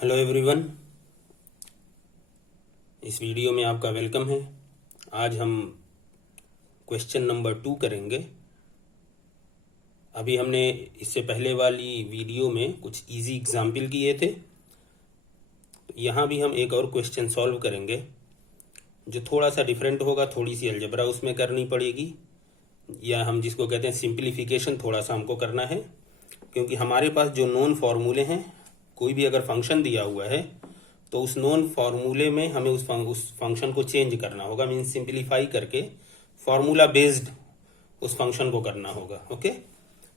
Hello everyone, इस video में आपका वेलकम है। आज हम क्वेश्चन नंबर 2 करेंगे। अभी हमने इससे पहले वाली वीडियो में कुछ इजी एग्जाम्पल किए थे। यहाँ भी हम एक और क्वेश्चन सॉल्व करेंगे जो थोड़ा सा डिफरेंट होगा। थोड़ी सी अलजेब्रा उसमें करनी पड़ेगी, या हम जिसको कहते हैं सिंप्लीफिकेशन, थोड़ा सा हमको करना है, क्योंकि हमारे पास जो नॉन फार्मूले हैं, कोई भी अगर फंक्शन दिया हुआ है तो उस नॉन फार्मूले में हमें उस फंक्शन को चेंज करना होगा, मीन्स सिंप्लीफाई करके फार्मूला बेस्ड उस फंक्शन को करना होगा। ओके,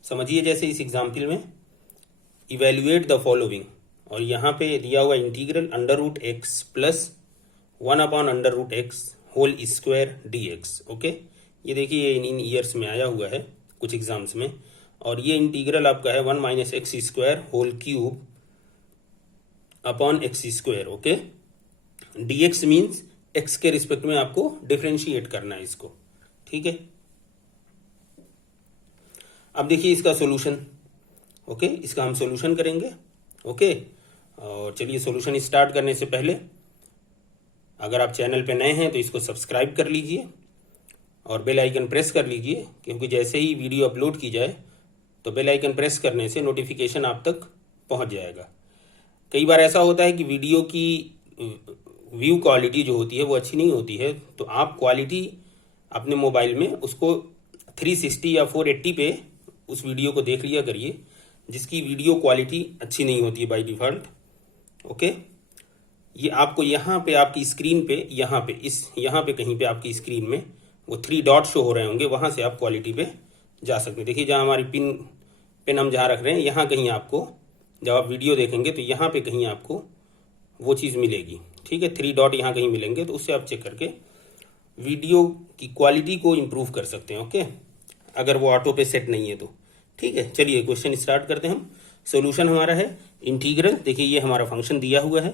समझिए जैसे इस एग्जाम्पल में इवेल्युएट द फॉलोइंग, और यहाँ पे दिया हुआ integral √x plus 1/√x whole square dx। Okay, ये देखिए ये इन ईयर्स में आया हुआ है कुछ एग्जाम्स में, और ये इंटीग्रल आपका है 1 - x² whole cube upon x²। Okay, dx means x के रिस्पेक्ट में आपको डिफरेंशिएट करना है इसको। ठीक है, अब देखिए इसका सॉल्यूशन। ओके, इसका हम सॉल्यूशन करेंगे। ओके, और चलिए सॉल्यूशन स्टार्ट करने से पहले अगर आप चैनल पे नए हैं तो इसको सब्सक्राइब कर लीजिए और बेल आइकन प्रेस कर लीजिए, क्योंकि जैसे ही वीडियो अपलोड की जाए तो बेल आइकन प्रेस करने से नोटिफिकेशन आप तक पहुंच जाएगा। कई बार ऐसा होता है कि वीडियो की व्यू क्वालिटी जो होती है वो अच्छी नहीं होती है, तो आप क्वालिटी अपने मोबाइल में उसको 360 या 480 पे उस वीडियो को देख लिया करिए, जिसकी वीडियो क्वालिटी अच्छी नहीं होती है बाय डिफ़ॉल्ट। ओके, ये आपको यहाँ पे आपकी स्क्रीन पे यहाँ पे कहीं पे आपकी स्क्रीन में वो 3 डॉट शो हो रहे होंगे, वहाँ से आप क्वालिटी पे जा सकते हैं। देखिए जहाँ हमारी पिन हम जहाँ रख रहे हैं, यहाँ कहीं आपको जब आप वीडियो देखेंगे तो यहाँ पे कहीं आपको वो चीज़ मिलेगी। ठीक है, 3 डॉट यहाँ कहीं मिलेंगे, तो उससे आप चेक करके वीडियो की क्वालिटी को इम्प्रूव कर सकते हैं। ओके, अगर वो ऑटो पे सेट नहीं है तो। ठीक है, चलिए क्वेश्चन स्टार्ट करते हैं हम। सोल्यूशन हमारा है इंटीग्रल। देखिए ये हमारा फंक्शन दिया हुआ है।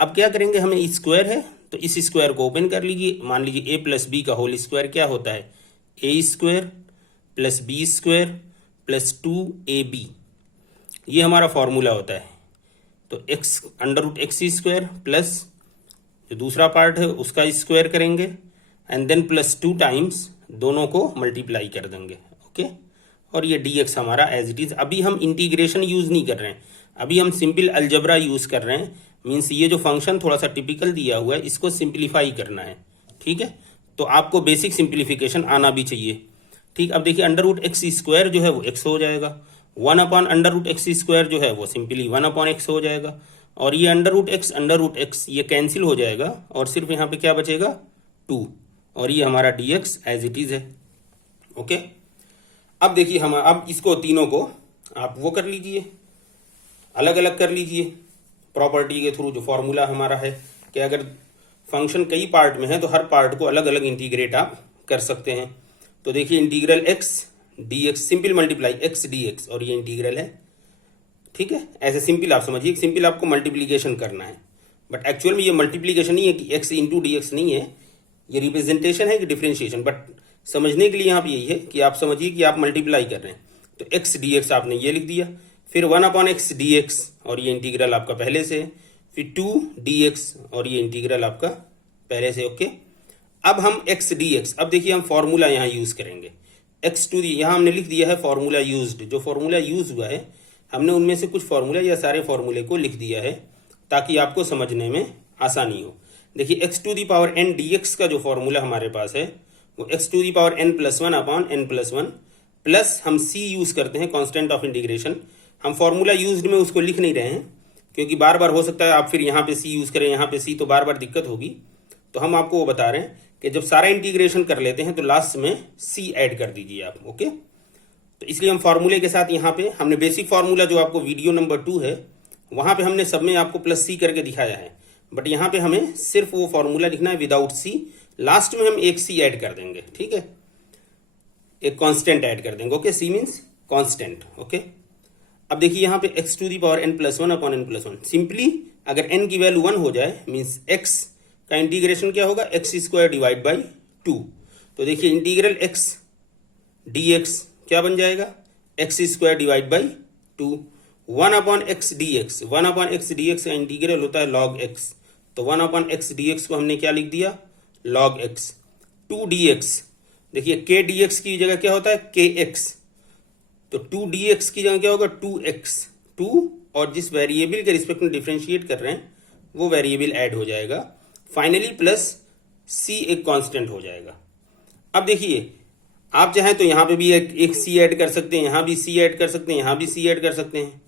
अब क्या करेंगे, हमें स्क्वायर है तो इस स्क्वायर को ओपन कर लीजिए। मान लीजिए a + b का होल स्क्वायर क्या होता है, a² + b² + 2ab, ये हमारा फॉर्मूला होता है। तो √x² प्लस जो दूसरा पार्ट है उसका स्क्वायर करेंगे एंड देन +2 टाइम्स दोनों को मल्टीप्लाई कर देंगे। ओके, और ये dx हमारा एज इट इज। अभी हम इंटीग्रेशन यूज नहीं कर रहे हैं, अभी हम सिंपल अलजेब्रा यूज कर रहे हैं। मीन्स ये जो फंक्शन थोड़ा सा टिपिकल दिया हुआ है इसको सिंप्लीफाई करना है। ठीक है, तो आपको बेसिक सिंप्लीफिकेशन आना भी चाहिए। ठीक, अब देखिए √x² जो है वो x हो जाएगा, 1/√x² जो है वो सिंपली 1/x हो जाएगा, और ये √x ये कैंसिल हो जाएगा और सिर्फ यहाँ पे क्या बचेगा 2, और ये हमारा dx एज इट इज है। ओके, अब देखिए हम अब इसको तीनों को आप वो कर लीजिए, अलग अलग कर लीजिए प्रॉपर्टी के थ्रू। जो फॉर्मूला हमारा है कि अगर फंक्शन कई पार्ट में है तो हर पार्ट को अलग अलग इंटीग्रेट आप कर सकते हैं। तो देखिए integral x dx, simple multiply x dx, और ये इंटीग्रल है। ठीक है, ऐसे सिंपल आप समझिए, सिंपल आपको मल्टीप्लीकेशन करना है, बट एक्चुअल में ये मल्टीप्लीकेशन नहीं है कि x × dx नहीं है, ये रिप्रेजेंटेशन है कि डिफ्रेंशिएशन। बट समझने के लिए यहाँ पे यही है कि आप समझिए कि आप मल्टीप्लाई कर रहे हैं। तो x dx आपने ये लिख दिया, फिर 1/x dx, और ये इंटीग्रल आपका पहले से है, फिर 2 dx, और ये इंटीग्रल आपका पहले से। ओके, अब हम x dx, अब देखिए हम फॉर्मूला यहाँ यूज करेंगे। यहाँ हमने लिख दिया है फॉर्मूला यूज्ड। जो फॉर्मूला यूज हुआ है हमने उनमें से कुछ फॉर्मूला या सारे फॉर्मूले को लिख दिया है ताकि आपको समझने में आसानी हो। देखिए x⁴n dx का जो फॉर्मूला हमारे पास है वो x⁴n + 1/n+1 प्लस हम c यूज करते हैं, कांस्टेंट ऑफ इंटीग्रेशन। हम फॉर्मूला यूज्ड में उसको लिख नहीं रहे हैं क्योंकि बार बार हो सकता है आप फिर यहाँ पे c यूज करें, यहाँ पे c, तो बार बार दिक्कत होगी। तो हम आपको वो बता रहे हैं कि जब सारा इंटीग्रेशन कर लेते हैं तो लास्ट में c ऐड कर दीजिए आप। ओके, तो इसलिए हम फार्मूले के साथ यहाँ पे हमने बेसिक फार्मूला जो आपको वीडियो नंबर 2 है वहां पे हमने सब में आपको +c करके दिखाया है, बट यहाँ पे हमें सिर्फ वो फार्मूला लिखना है विदाउट c। लास्ट में हम एक c ऐड कर देंगे। ठीक है, एक कांस्टेंट ऐड कर देंगे। Okay, c means constant. Okay, अब देखिए यहाँ पे x⁴n + 1/n+1, सिंपली अगर n की वैल्यू 1 हो जाए मीन्स x का इंटीग्रेशन क्या होगा, x² / 2। तो देखिए इंटीग्रल x dx क्या बन जाएगा, x² / 2, 1/x dx का इंटीग्रल होता है log x, तो 1/x dx को हमने क्या लिख दिया, log x। 2dx, देखिए k dx की जगह क्या होता है kx, तो 2dx की जगह क्या होगा 2x, 2 और जिस वेरिएबल के रिस्पेक्ट में डिफ्रेंशिएट कर रहे हैं वो वेरिएबल ऐड हो जाएगा, फाइनली प्लस c एक कांस्टेंट हो जाएगा। अब देखिए आप चाहें तो यहाँ पे भी एक c ऐड कर सकते हैं, यहाँ भी c ऐड कर सकते हैं, यहाँ भी c ऐड कर सकते हैं।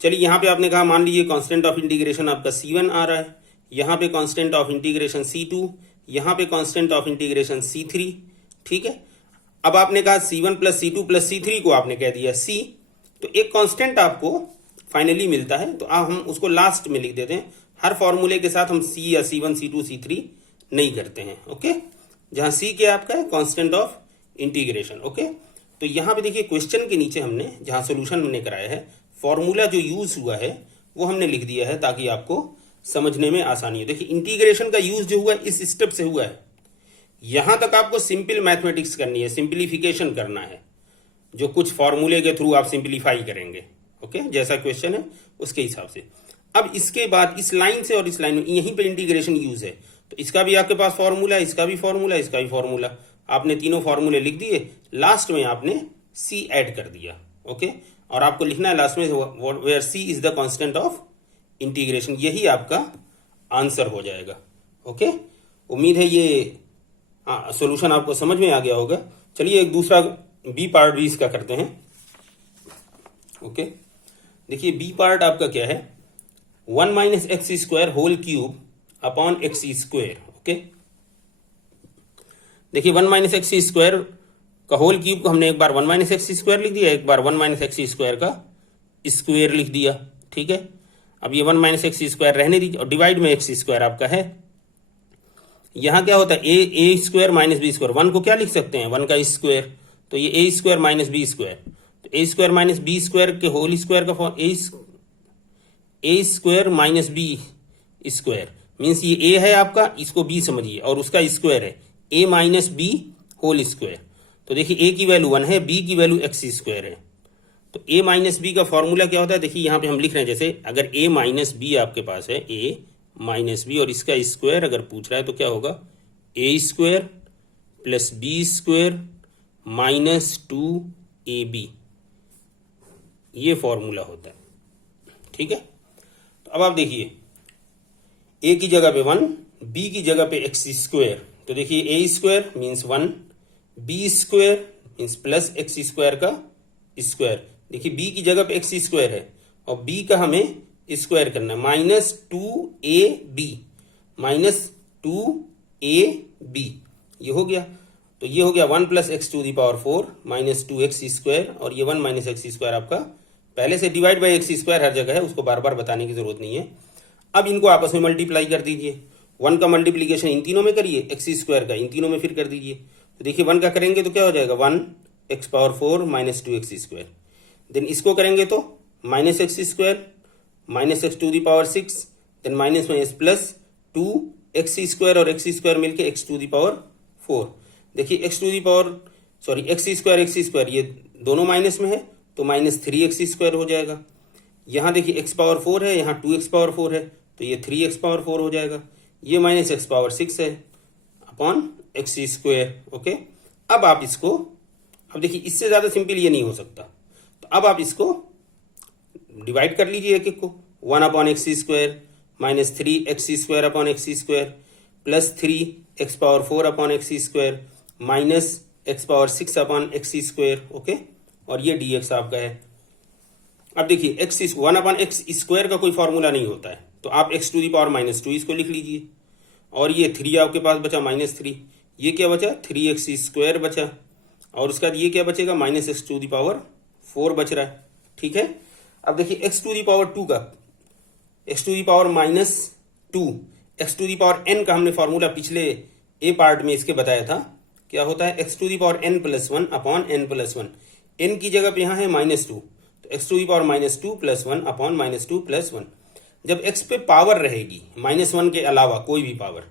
चलिए यहाँ पे आपने कहा मान लीजिए कांस्टेंट ऑफ इंटीग्रेशन आपका c1 आ रहा है, यहाँ पे कांस्टेंट ऑफ इंटीग्रेशन c2, यहाँ पे कांस्टेंट ऑफ इंटीग्रेशन c3, ठीक है। अब आपने कहा c1 plus c2 plus c3 को आपने कह दिया c, तो एक कांस्टेंट आपको फाइनली मिलता है, तो हम उसको लास्ट में लिख देते हैं। हर फॉर्मूले के साथ हम c या c1 c2 c3 नहीं करते हैं, ओके। जहां c क्या आपका है कांस्टेंट ऑफ इंटीग्रेशन, ओके। तो यहाँ पे देखिए क्वेश्चन के नीचे हमने जहां सोल्यूशन हमने कराया है, फॉर्मूला जो यूज हुआ है वो हमने लिख दिया है ताकि आपको समझने में आसानी हो। देखिए इंटीग्रेशन का यूज जो हुआ है इस स्टेप से हुआ है, यहां तक आपको सिंपल मैथमेटिक्स करनी है, सिंप्लीफिकेशन करना है, जो कुछ फॉर्मूले के थ्रू आप सिंप्लीफाई करेंगे, ओके, जैसा क्वेश्चन है उसके हिसाब से। अब इसके बाद इस लाइन से और इस लाइन में यहीं पे इंटीग्रेशन यूज है, तो इसका भी आपके पास फॉर्मूला है, इसका भी फॉर्मूला, इसका भी फॉर्मूला, आपने तीनों फॉर्मूले लिख दिए, लास्ट में आपने c ऐड कर दिया, ओके। और आपको लिखना है लास्ट में where c is the constant of integration, यही आपका आंसर हो जाएगा, ओके। उम्मीद है ये सॉल्यूशन आपको समझ में आ गया होगा। चलिए एक दूसरा बी पार्ट भी इसका करते हैं, ओके। देखिए बी पार्ट आपका क्या है, 1 minus x square whole cube upon x square, okay. देखिए 1 माइनस एक्स स्क्वायर का होल क्यूब को हमने एक बार 1 माइनस एक्स स्क्वायर लिख दिया, एक बार 1 माइनस एक्स स्क्वायर का स्क्वायर लिख दिया, ठीक है। अब ये 1 माइनस एक्स स्क्वायर रहने दीजिए और डिवाइड में एक्स स्क्वायर आपका है। यहां क्या होता है ए स्क्वायर माइनस बी स्क्वायर, 1 को क्या लिख सकते हैं 1 का स्क्वायर, तो ये a square minus b square, तो a square minus b square के होल स्क्वायर का form a square minus b square means ये ए है आपका, इसको बी समझिए, और उसका स्क्वायर है ए माइनस बी होल स्क्वायर। तो देखिए ए की वैल्यू 1 है, बी की वैल्यू एक्स स्क्वायर है, तो ए माइनस बी का फॉर्मूला क्या होता है, देखिए यहाँ पे हम लिख रहे हैं, जैसे अगर ए माइनस बी आपके पास है, ए माइनस बी और इसका स्क्वायर अगर पूछ रहा है तो क्या होगा a square plus b square minus 2ab, ये फॉर्मूला होता है, ठीक है। तो अब आप देखिए ए की जगह पे 1, बी की जगह पे एक्स स्क्वायर, तो देखिए a square means 1, b square means plus x square का स्क्वायर, देखिए बी की जगह पे एक्स स्क्वायर है और बी का हमें स्क्वायर करना है, माइनस 2ab, माइनस 2ab, ये हो गया। तो ये हो गया 1 plus x to the power 4 minus 2x square, और ये 1 माइनस एक्स स्क्वायर आपका पहले से डिवाइड बाई एक्स स्क्वायर हर जगह है, उसको बार बार बताने की जरूरत नहीं है। अब इनको आपस में मल्टीप्लाई कर दीजिए, 1 का मल्टीप्लीकेशन इन तीनों में करिए, एक्स स्क्वायर का इन तीनों में फिर कर दीजिए, तो देखिए 1 का करेंगे तो क्या हो जाएगा 1 x power 4 minus 2x square, then इसको करेंगे तो minus x square minus x to the power 6, then minus minus plus 2x square और एक्स स्क्वायर मिलके एक्स टू दी पावर 4। देखिए x to the power x square ये दोनों minus में है, तो माइनस 3x स्क्वायर हो जाएगा। यहाँ देखिए एक्स पावर 4 है, यहाँ 2x पावर 4 है, तो ये 3x पावर 4 हो जाएगा, ये माइनस एक्स पावर 6 है अपॉन एक्स स्क्वायर, ओके। अब आप इसको, अब देखिए इससे ज्यादा सिंपल ये नहीं हो सकता, तो अब आप इसको डिवाइड कर लीजिए एक एक को, 1 upon x square minus 3x square upon x square plus 3x power 4 upon x square minus x power 6 upon x square, okay, और ये dx आपका है। अब देखिए एक्स 1 अपॉन एक्स स्क्वायर का कोई फॉर्मूला नहीं होता है, तो आप x to the power minus 2 इसको लिख लीजिए, और ये 3 आपके पास बचा माइनस 3, ये क्या बचा 3x स्क्वायर बचा, और उसके बाद ये क्या बचेगा minus x to the power 4 बच रहा है, ठीक है। अब देखिए एक्स टू दी पावर 2 का, x to the power minus 2, x to the power n का हमने फॉर्मूला पिछले ए पार्ट में इसके बताया था, क्या होता है x to the power n plus 1 upon n plus 1, n की जगह पे यहाँ है माइनस 2, तो x to the power minus 2 plus 1 upon minus 2 plus 1। जब x पे पावर रहेगी माइनस 1 के अलावा कोई भी पावर,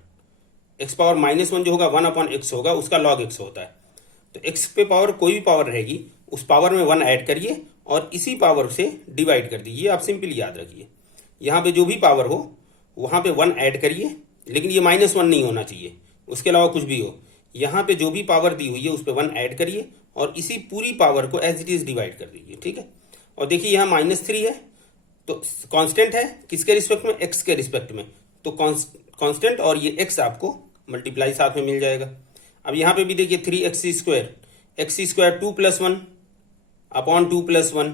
x पावर माइनस 1 जो होगा 1 अपॉन x होगा, उसका log x होता है, तो x पे पावर कोई भी पावर रहेगी उस पावर में 1 ऐड करिए और इसी पावर से डिवाइड कर दीजिए। आप सिंपली याद रखिए, यहाँ पे जो भी पावर हो वहाँ पे 1 ऐड करिए, लेकिन ये -1 नहीं होना चाहिए, उसके अलावा कुछ भी हो। यहाँ पे जो भी पावर दी हुई है उस पर 1 ऐड करिए और इसी पूरी पावर को एज इट इज डिवाइड कर दीजिए। ठीक है, और देखिए यहाँ -3 है तो कांस्टेंट है किसके रिस्पेक्ट में, x के रिस्पेक्ट में, तो कांस्टेंट और ये x आपको मल्टीप्लाई साथ में मिल जाएगा। अब यहाँ पे भी देखिए 3x², x² 2 + 1 अपॉन 2 + 1।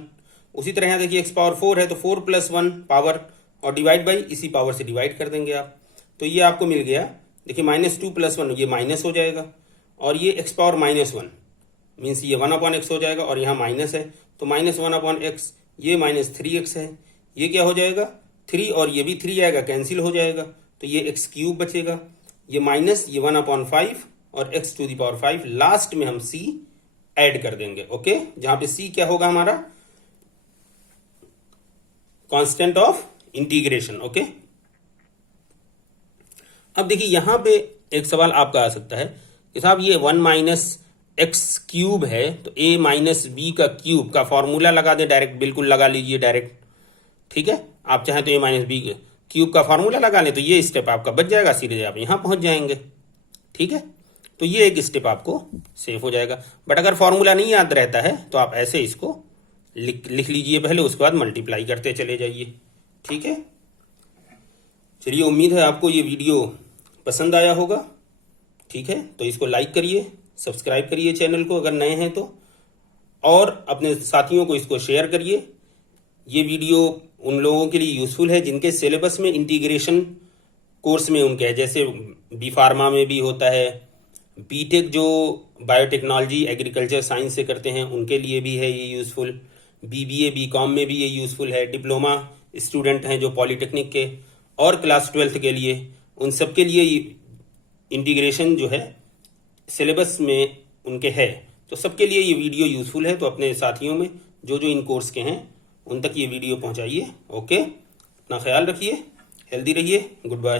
उसी तरह यहाँ देखिए x⁴ है तो 4 + 1 पावर और डिवाइड बाई इसी पावर से डिवाइड कर देंगे आप, तो ये आपको मिल गया। देखिए -2 + 1 ये माइनस हो जाएगा और ये x⁻−1 मीन्स ये 1/x हो जाएगा और यहाँ माइनस है तो -1/x, ये -3x है, ये क्या हो जाएगा 3 और ये भी 3 आएगा कैंसिल हो जाएगा तो ये x³ बचेगा, ये माइनस ये 1/5 और x⁵ लास्ट में हम c ऐड कर देंगे। ओके, जहां पे c क्या होगा हमारा कांस्टेंट ऑफ इंटीग्रेशन। ओके, अब देखिए यहां पे एक सवाल आपका आ सकता है कि साहब ये 1 - x³ है तो a - b का क्यूब का फॉर्मूला लगा दे डायरेक्ट, बिल्कुल लगा लीजिए डायरेक्ट। ठीक है, आप चाहें तो a - b क्यूब का फॉर्मूला लगा लें तो ये स्टेप आपका बच जाएगा, सीधे आप यहां पहुंच जाएंगे। ठीक है, तो ये एक स्टेप आपको सेफ हो जाएगा। बट अगर फॉर्मूला नहीं याद रहता है तो आप ऐसे इसको लिख लीजिए पहले, उसके बाद मल्टीप्लाई करते चले जाइए। ठीक है, चलिए उम्मीद है आपको ये वीडियो पसंद आया होगा। ठीक है, तो इसको लाइक करिए, सब्सक्राइब करिए चैनल को अगर नए हैं तो, और अपने साथियों को इसको शेयर करिए। ये वीडियो उन लोगों के लिए यूजफुल है जिनके सिलेबस में इंटीग्रेशन कोर्स में उनके है, जैसे बी फार्मा में भी होता है, बीटेक जो बायोटेक्नोलॉजी एग्रीकल्चर साइंस से करते हैं उनके लिए भी है ये यूजफुल, बीबीए बीकॉम में भी ये यूजफुल है, डिप्लोमा स्टूडेंट हैं जो पॉलिटेक्निक के और क्लास 12th के लिए, उन सब के लिए इंटीग्रेशन जो है सिलेबस में उनके है, तो सबके लिए ये वीडियो यूजफुल है। तो अपने साथियों में जो जो इन कोर्स के हैं उन तक ये वीडियो पहुंचाइए। ओके, अपना ख्याल रखिए, हेल्दी रहिए, गुड बाय।